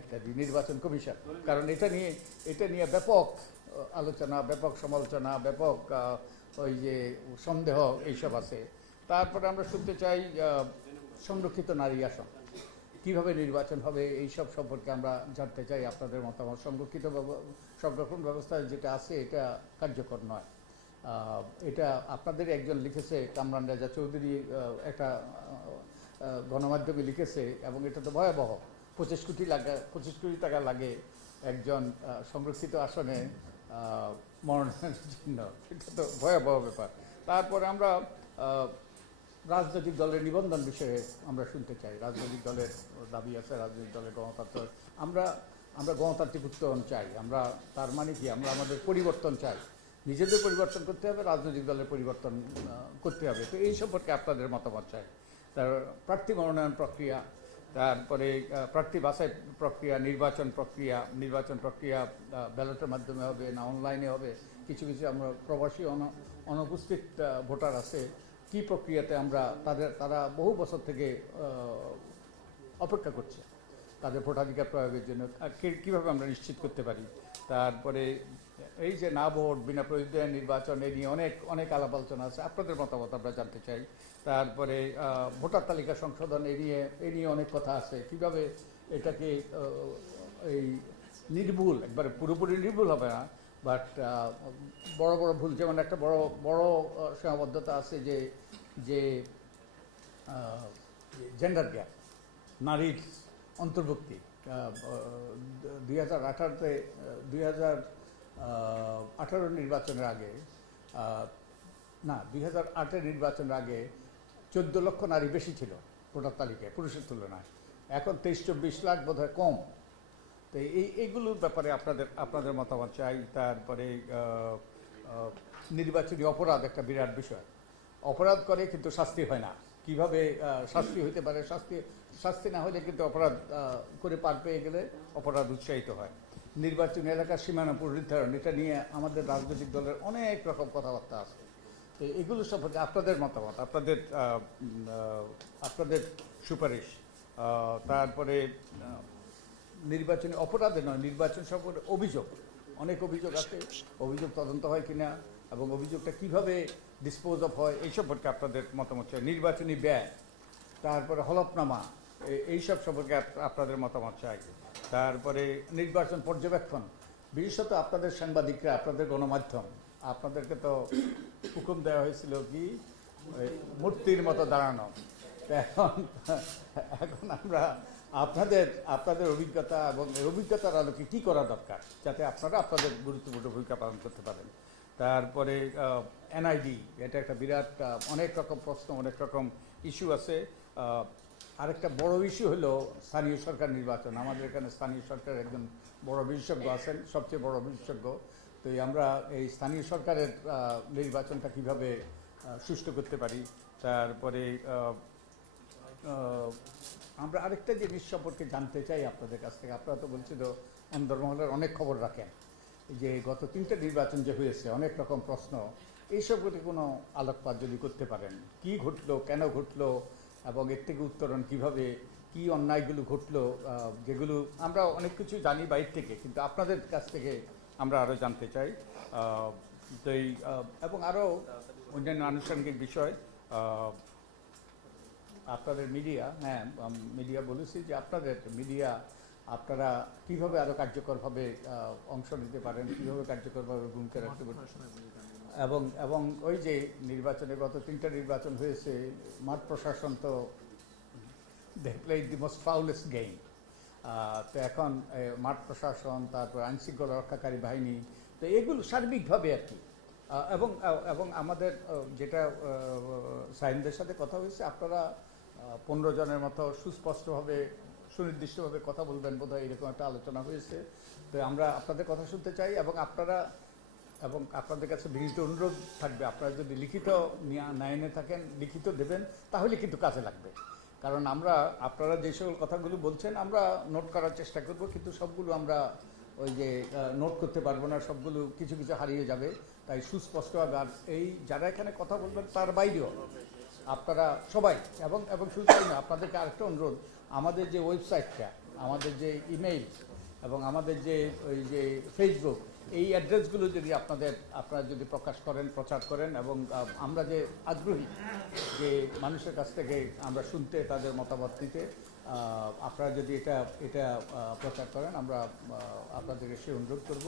ইত্যাদি নির্বাচন কমিশন, কারণ এটা নিয়ে ব্যাপক আলোচনা, ব্যাপক সমালোচনা, ব্যাপক ওই যে সন্দেহ এইসব আছে। তারপরে আমরা শুনতে চাই সংরক্ষিত নারী আসন কীভাবে নির্বাচন হবে এইসব সম্পর্কে আমরা জানতে চাই আপনাদের মতামত। সংরক্ষণ ব্যবস্থা যেটা আছে এটা কার্যকর নয়। এটা আপনাদের একজন লিখেছে, কামরান রেজা চৌধুরী একটা গণমাধ্যমে লিখেছে, এবং এটা তো ভয়াবহ। 25 কোটি টাকা লাগে একজন সংরক্ষিত আসনে মনোনয়নের জন্য, এটা তো ভয়াবহ ব্যাপার। তারপরে আমরা রাজনৈতিক দলের নিবন্ধন বিষয়ে আমরা শুনতে চাই। রাজনৈতিক দলের দাবি আছে, রাজনৈতিক দলের গণতন্ত্র, আমরা গণতান্ত্রিক উত্তরণ চাই। আমরা তার মানে কি, আমরা আমাদের পরিবর্তন চাই, নিজেদের পরিবর্তন করতে হবে, রাজনৈতিক দলের পরিবর্তন করতে হবে। তো এই সম্পর্কে আপনাদের মতামত চাই। তার প্রার্থী মনোনয়ন প্রক্রিয়া, তারপরে প্রার্থী বাছাই প্রক্রিয়া, নির্বাচন প্রক্রিয়া ব্যালটের মাধ্যমে হবে না অনলাইনে হবে? কিছু আমরা প্রবাসী অনুপস্থিত ভোটার আছে, কি প্রক্রিয়াতে তারা বহু বছর থেকে অপেক্ষা করছে তাদের ভোটাধিকার প্রয়োগের জন্য, কীভাবে আমরা নিশ্চিত করতে পারি? তারপরে এই যে না ভোট, বিনা প্রতিদ্বন্দ্বিতায় নির্বাচন, এই নিয়ে অনেক আলাপ আলোচনা আছে, আপনাদের মতামত আমরা জানতে চাই। তারপরে ভোটার তালিকা সংশোধন, এই নিয়ে অনেক কথা আছে, কীভাবে এটাকে এই নির্ভুল, একবারে পুরোপুরি নির্ভুল হবে না, বাট বড় বড় ভুল, যেমন একটা বড় সীমাবদ্ধতা আছে যে জেন্ডার গ্যাপ, নারীর অন্তর্ভুক্তি। 2018 নির্বাচনের আগে, না 2008 নির্বাচনের আগে 14 লক্ষ নারী বেশি ছিল ভোটার তালিকায় পুরুষের তুলনায়, এখন 23-24 লাখ বোধহয় কম। তো এইগুলোর ব্যাপারে আপনাদের মতামত চাই। তারপরে নির্বাচনী অপরাধ একটা বিরাট বিষয়। অপরাধ করে কিন্তু শাস্তি হয় না, কিভাবে শাস্তি হইতে পারে? শাস্তি না হলে কিন্তু অপরাধ করে পার পেয়ে গেলে অপরাধ উৎসাহিত হয়। নির্বাচনী এলাকার সীমানা পুনর্নির্ধারণ, এটা নিয়ে আমাদের রাজনৈতিক দলের অনেক রকম কথাবার্তা আছে। তো এগুলো সম্পর্কে আপনাদের মতামত, আপনাদের সুপারিশ। তারপরে নির্বাচনী অপরাধে নয়, নির্বাচন সম্পর্কে অনেক অভিযোগ আছে, অভিযোগ তদন্ত হয় কিনা এবং অভিযোগটা কিভাবে ডিসপোজ অফ হয় এই সম্পর্কে আপনাদের মতামত চাই। নির্বাচনী ব্যয়, তারপরে হলফনামা, এইসব সম্পর্কে আপনাদের মতামত চাই। তারপরে নির্বাচন পর্যবেক্ষণ, বিশেষত আপনাদের সাংবাদিকরা, আপনাদের গণমাধ্যম, আপনাদেরকে তো হুকুম দেওয়া হয়েছিল কি মূর্তির মতো দাঁড়ানো। এখন আমরা আপনাদের অভিজ্ঞতা এবং অভিজ্ঞতার আলোকে কী করা দরকার যাতে আপনারা আপনাদের গুরুত্বপূর্ণ ভূমিকা পালন করতে পারেন। তারপরে এনআইডি, এটা একটা বিরাট অনেক রকম প্রশ্ন, অনেক রকম ইস্যু আছে। আরেকটা বড় ইস্যু হলো স্থানীয় সরকার নির্বাচন। আমাদের এখানে স্থানীয় সরকারের একজন বড় বিশেষজ্ঞ আছেন, সবচেয়ে বড় বিশেষজ্ঞ। তো আমরা এই স্থানীয় সরকারের নির্বাচনটা কিভাবে সুষ্ঠু করতে পারি। তারপরে আমরা আরেকটা জিনিস সম্পর্কে জানতে চাই আপনাদের কাছ থেকে। আপনারা তো বলছিল অন্দরমহলের অনেক খবর রাখেন, যে গত 3টে নির্বাচন যে হয়েছে, অনেক রকম প্রশ্ন, এইসবগুলি কোনো আলোকপাত যদি করতে পারেন, কি ঘটলো, কেন ঘটলো, এবং এর থেকে উত্তরণ কিভাবে, কি অন্যায়গুলো ঘটলো, যেগুলো আমরা অনেক কিছু জানি বাইরে থেকে, কিন্তু আপনাদের কাছ থেকে আমরা আরও জানতে চাই। তো এবং আরও অন্যান্য আনুষ্ঠানিক বিষয়, আপনাদের মিডিয়া, মিডিয়া বলেছি যে আপনারা কীভাবে আরও কার্যকরভাবে অংশ নিতে পারেন, কীভাবে কার্যকরভাবে ভূমিকা রাখতে পারেন। এবং ওই যে নির্বাচনে গত 3টা নির্বাচন হয়েছে, মাঠ প্রশাসন তো দেখলে দি মোস্ট ফাউলেস্ট গেম। তো এখন মাঠ প্রশাসন, তারপর আইনশৃঙ্খলা রক্ষাকারী বাহিনী, তো এগুলো সার্বিকভাবে আর কি। এবং আমাদের যেটা সাইনদের সাথে কথা হয়েছে, আপনারা 15 জনের মতো সুস্পষ্টভাবে সুনির্দিষ্টভাবে কথা বলবেন বোধহয়, এরকম একটা আলোচনা হয়েছে। তো আমরা আপনাদের কথা শুনতে চাই, এবং আপনাদের কাছে বিনীত অনুরোধ থাকবে, আপনারা যদি লিখিত না থাকেন, লিখিত দেবেন, তাহলে কিন্তু কাজে লাগবে। কারণ আপনারা যে সকল কথাগুলো বলছেন আমরা নোট করার চেষ্টা করব, কিন্তু সবগুলো আমরা ওই যে নোট করতে পারবো না, সবগুলো কিছু হারিয়ে যাবে। তাই সুস্পষ্টভাবে, আর এই যারা এখানে কথা বলবেন তার বাইরেও আপনারা সবাই, এবং শুধু তাই না, আপনাদেরকে আরেকটা অনুরোধ, আমাদের যে ওয়েবসাইটটা আমাদের যে ইমেইল এবং আমাদের যে ওই যে ফেসবুক, এই অ্যাড্রেসগুলো যদি আপনারা যদি প্রকাশ করেন, প্রচার করেন, এবং আমরা যে আগ্রহী যে মানুষের কাছ থেকে আমরা শুনতে, তাদের মতামত নিতে, আপনারা যদি এটা প্রচার করেন, আমরা আপনাদেরকে সে অনুরোধ করব।